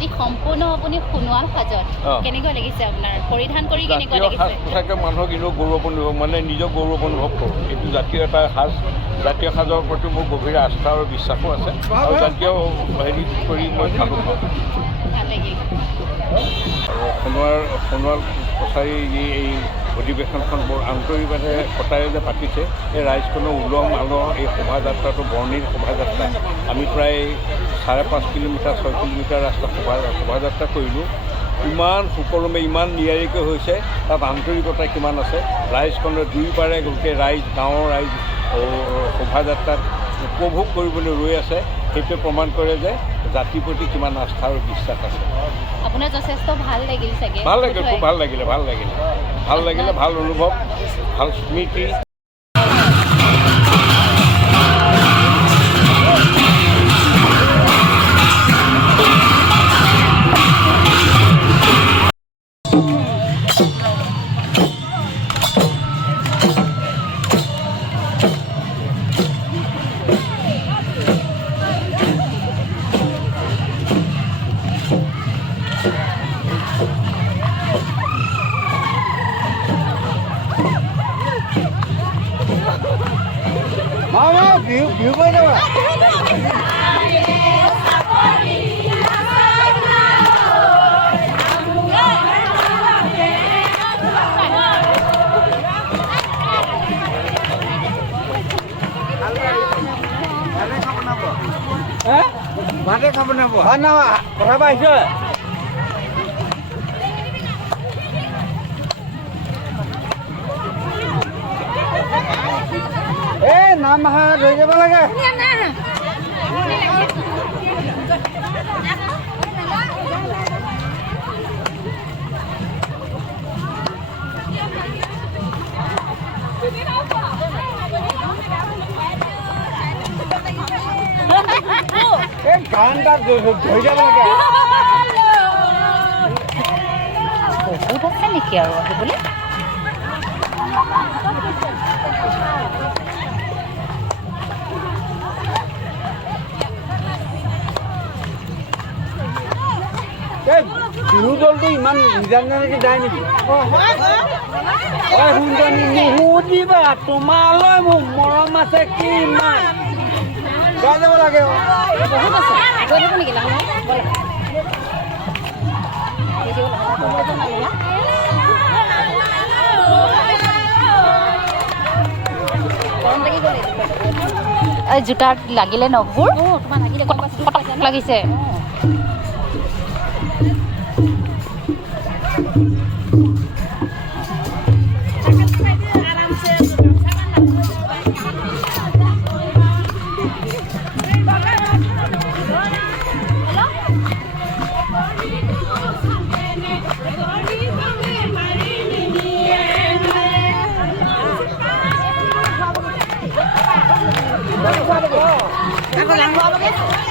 আজি সম্পূৰ্ণ আপুনি সোণোৱাল সাজত কেনেকৈ লাগিছে আপোনাৰ পৰিধান কৰি কেনেকৈ লাগিছে পোচাকে মানুহক এনেও গৌৰৱ অনুভৱ মানে নিজক গৌৰৱ অনুভৱ কৰোঁ এইটো জাতীয় এটা সাজ জাতীয় সাজৰ প্ৰতি মোৰ গভীৰ আস্থা আৰু বিশ্বাসো আছে আৰু জাতীয় হেৰি কৰি মই ভালো পাওঁ ভাল লাগিল আৰু সোণোৱাল কছাৰী এই অধিৱেশনখন বৰ আন্তৰিকভাৱে কটাই যে পাতিছে এই ৰাইজখনৰ উলহ মালহ এই শোভাযাত্ৰাটো বৰ্ণিল শোভাযাত্ৰা আমি প্ৰায় 5.5 কিলোমিটাৰ 6 কিলোমিটাৰ ৰাস্তা শোভাযাত্ৰা কৰিলোঁ ইমান সুকলমে ইমান নিয়াৰিকৈ হৈছে তাত আন্তৰিকতা কিমান আছে ৰাইজখনৰ দুয়োপাৰে গোটেই ৰাইজ গাঁৱৰ ৰাইজ শোভাযাত্ৰাত উপভোগ কৰিবলৈ ৰৈ আছে সেইটোৱে প্ৰমাণ কৰে যে জাতিৰ প্ৰতি কিমান আস্থা আৰু বিশ্বাস আছে আপোনাৰ যথেষ্ট ভাল লাগিল চাগে ভাল লাগিল খুব ভাল লাগিলে ভাল অনুভৱ ভাল স্মৃতি ভিউ পাই যাবা ভাতে খাব নাব ভাত নাবা কথা পাইছে নাম আহা লৈ যাব লাগে গানটা ধৰি যাব লাগে বহুত আছে নেকি আৰু আহিবলৈ বিহু দলটো ইমান নিজানকে যায় নেকি নুসুধিবা তোমালৈ মোক মৰম আছে কিমান গাই যাব লাগে বহুত আছে গৈ থাকোঁ নেকি লাহে জোতাত লাগিলে নখবোৰ তোমাৰ লাগিলে লাগিছে Aku lang